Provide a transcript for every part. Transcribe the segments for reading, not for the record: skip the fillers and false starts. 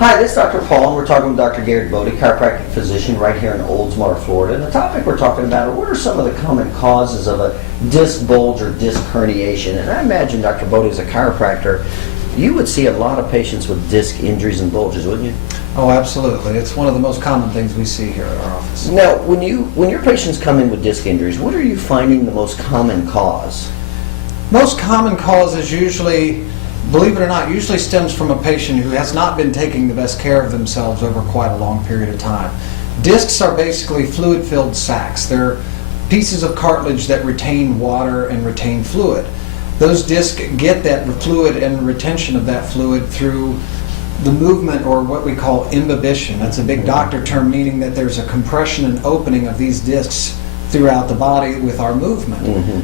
Hi, this is Dr. Paul, and we're talking with Dr. Garrett Bode, chiropractic physician right here in Oldsmar, Florida. And the topic we're talking about are what are some of the common causes of a disc bulge or disc herniation. And I imagine, Dr. Bode, as a chiropractor, you would see a lot of patients with disc injuries and bulges, wouldn't you? Oh, absolutely. It's one of the most common things we see here at our office. Now, when your patients come in with disc injuries, what are you finding the most common cause? Most common cause is usually, believe it or not, usually stems from a patient who has not been taking the best care of themselves over quite a long period of time. Discs are basically fluid-filled sacs. They're pieces of cartilage that retain water and retain fluid. Those discs get that fluid and retention of that fluid through the movement, or what we call imbibition. That's a big doctor term, meaning that there's a compression and opening of these discs throughout the body with our movement. Mm-hmm.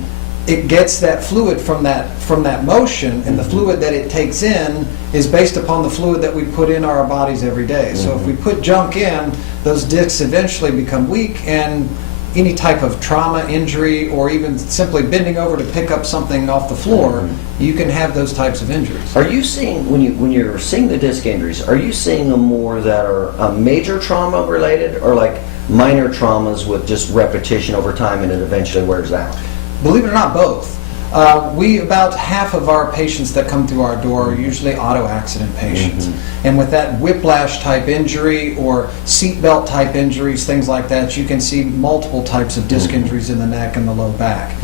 It gets that fluid from that motion, and the fluid that it takes in is based upon the fluid that we put in our bodies every day. So if we put junk in, those discs eventually become weak, and any type of trauma, injury, or even simply bending over to pick up something off the floor, you can have those types of injuries. Are you seeing, when you're seeing the disc injuries, are you seeing them more that are major trauma related, or like minor traumas with just repetition over time and it eventually wears out? Believe it or not, both. About half of our patients that come through our door are usually auto accident patients. And with that whiplash type injury or seatbelt type injuries, things like that, you can see multiple types of disc injuries in the neck and the low back.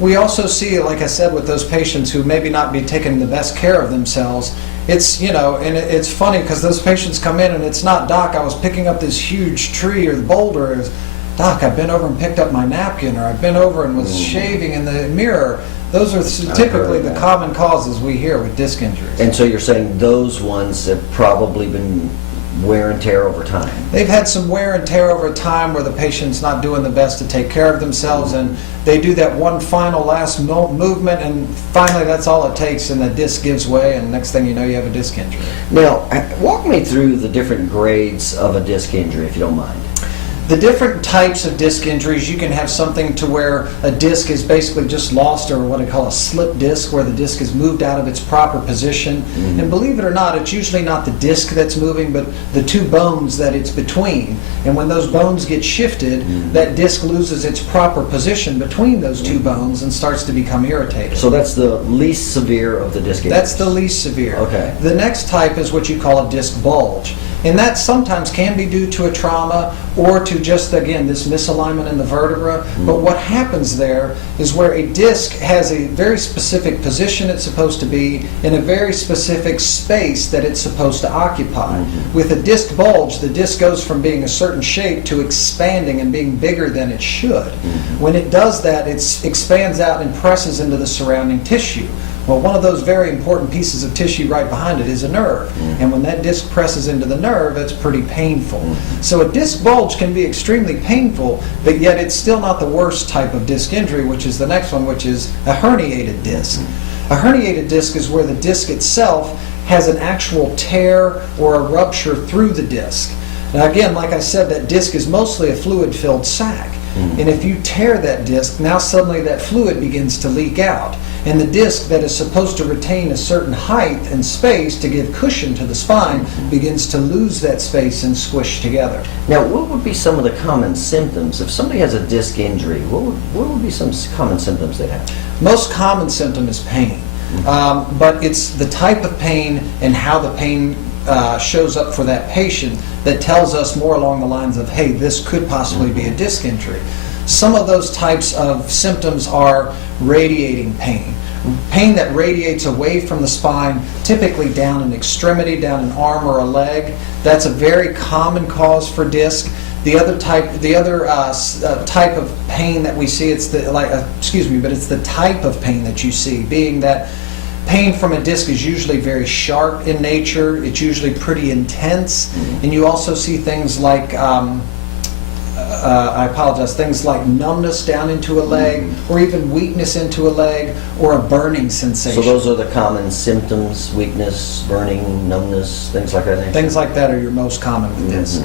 We also see, like I said, with those patients who maybe not be taking the best care of themselves, it's, and it's funny because those patients come in and it's not, "Doc, I was picking up this huge tree or the boulder." "Doc, I've been over and picked up my napkin," or "I've been over and was shaving in the mirror." Those are typically the common causes we hear with disc injuries. And so you're saying those ones have probably been wear and tear over time? They've had some wear and tear over time where the patient's not doing the best to take care of themselves, and they do that one final last movement, and finally that's all it takes, and the disc gives way, and next thing you know you have a disc injury. Now, walk me through the different grades of a disc injury, if you don't mind. The different types of disc injuries, you can have something to where a disc is basically just lost, or what I call a slip disc, where the disc is moved out of its proper position. And believe it or not, it's usually not the disc that's moving, but the two bones that it's between. And when those bones get shifted, that disc loses its proper position between those two bones and starts to become irritated. So that's the least severe of the disc injuries? That's the least severe. Okay. The next type is what you call a disc bulge. And that sometimes can be due to a trauma or to just, again, this misalignment in the vertebra. But what happens there is where a disc has a very specific position it's supposed to be in a very specific space that it's supposed to occupy. With a disc bulge, the disc goes from being a certain shape to expanding and being bigger than it should. When it does that, it expands out and presses into the surrounding tissue. Well, one of those very important pieces of tissue right behind it is a nerve. And when that disc presses into the nerve, it's pretty painful. So a disc bulge can be extremely painful, but yet it's still not the worst type of disc injury, which is the next one, which is a herniated disc. A herniated disc is where the disc itself has an actual tear or a rupture through the disc. Now again, like I said, that disc is mostly a fluid-filled sac. And if you tear that disc, now suddenly that fluid begins to leak out. And the disc that is supposed to retain a certain height and space to give cushion to the spine begins to lose that space and squish together. Now, what would be some of the common symptoms? If somebody has a disc injury, what would be some common symptoms they have? Most common symptom is pain. But it's the type of pain and how the pain shows up for that patient that tells us more along the lines of, hey, this could possibly be a disc injury. Some of those types of symptoms are radiating pain. Pain that radiates away from the spine, typically down an extremity, down an arm or a leg. That's a very common cause for disc. The other type of pain that we see, it's the type of pain that you see, being that pain from a disc is usually very sharp in nature. It's usually pretty intense, and you also see things like things like numbness down into a leg, or even weakness into a leg, or a burning sensation. So those are the common symptoms: weakness, burning, numbness, things like that? Things like that are your most common with disc.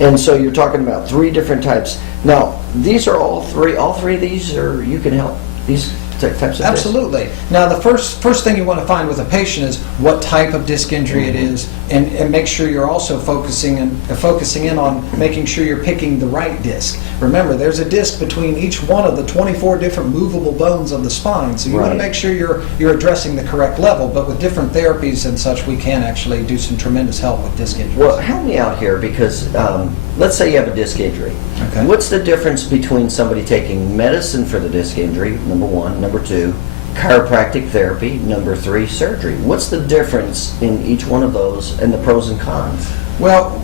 And so you're talking about 3 different types. Now, these are all three of these, or you can help these? types of disc? Absolutely. Now, the first thing you want to find with a patient is what type of disc injury it is, and make sure you're also focusing in on making sure you're picking the right disc. Remember, there's a disc between each one of the 24 different movable bones of the spine, so you want to Right. make sure you're addressing the correct level. But with different therapies and such, we can actually do some tremendous help with disc injuries. Well, help me out here because let's say you have a disc injury. Okay. What's the difference between somebody taking medicine for the disc injury, number one, number two, chiropractic therapy, number three, surgery? What's the difference in each one of those and the pros and cons? Well,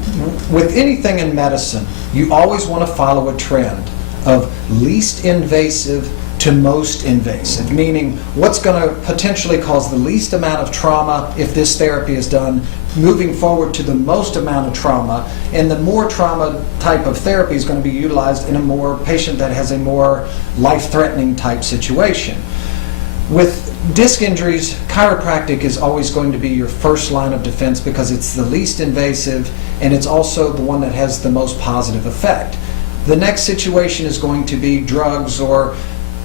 with anything in medicine, you always want to follow a trend of least invasive to most invasive, meaning what's going to potentially cause the least amount of trauma if this therapy is done, moving forward to the most amount of trauma, and the more trauma type of therapy is going to be utilized in a more patient that has a more life-threatening type situation. With disc injuries, chiropractic is always going to be your first line of defense because it's the least invasive and it's also the one that has the most positive effect. The next situation is going to be drugs or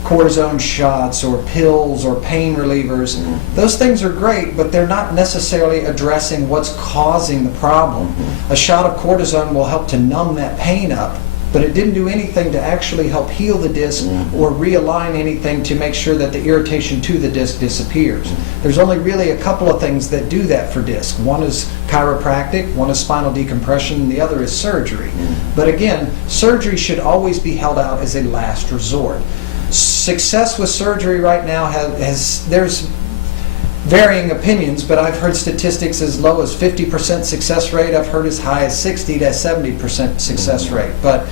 cortisone shots or pills or pain relievers. Those things are great, but they're not necessarily addressing what's causing the problem. A shot of cortisone will help to numb that pain up, but it didn't do anything to actually help heal the disc or realign anything to make sure that the irritation to the disc disappears. There's only really a couple of things that do that for disc. One is chiropractic, one is spinal decompression, and the other is surgery. But again, surgery should always be held out as a last resort. Success with surgery right now there's varying opinions, but I've heard statistics as low as 50% success rate. I've heard as high as 60 to 70% success rate. But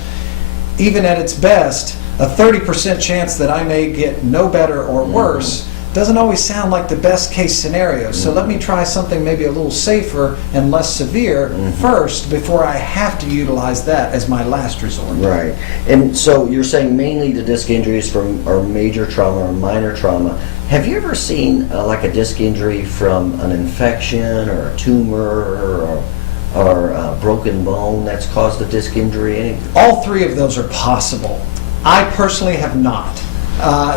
even at its best, a 30% chance that I may get no better or worse doesn't always sound like the best case scenario. So let me try something maybe a little safer and less severe first before I have to utilize that as my last resort. Right. And so you're saying mainly the disc injuries are major trauma or minor trauma. Have you ever seen like a disc injury from an infection or a tumor or a broken bone that's caused a disc injury? All three of those are possible. I personally have not.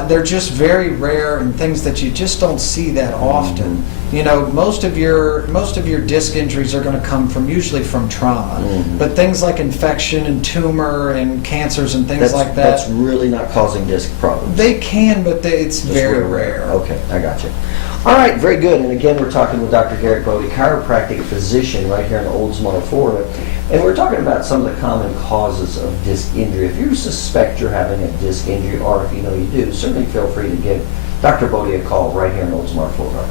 They're just very rare and things that you just don't see that often. You know, most of your disc injuries are going to come usually from trauma. But things like infection and tumor and cancers and things like that. That's really not causing disc problems. They can, but it's very rare. Okay, I got you. All right, very good. And again, we're talking with Dr. Garrett Bode, chiropractic physician right here in Oldsmar, Florida. And we're talking about some of the common causes of disc injury. If you suspect you're having a disc injury, or if you know you do, certainly feel free to give Dr. Bode a call right here in Oldsmar, Florida.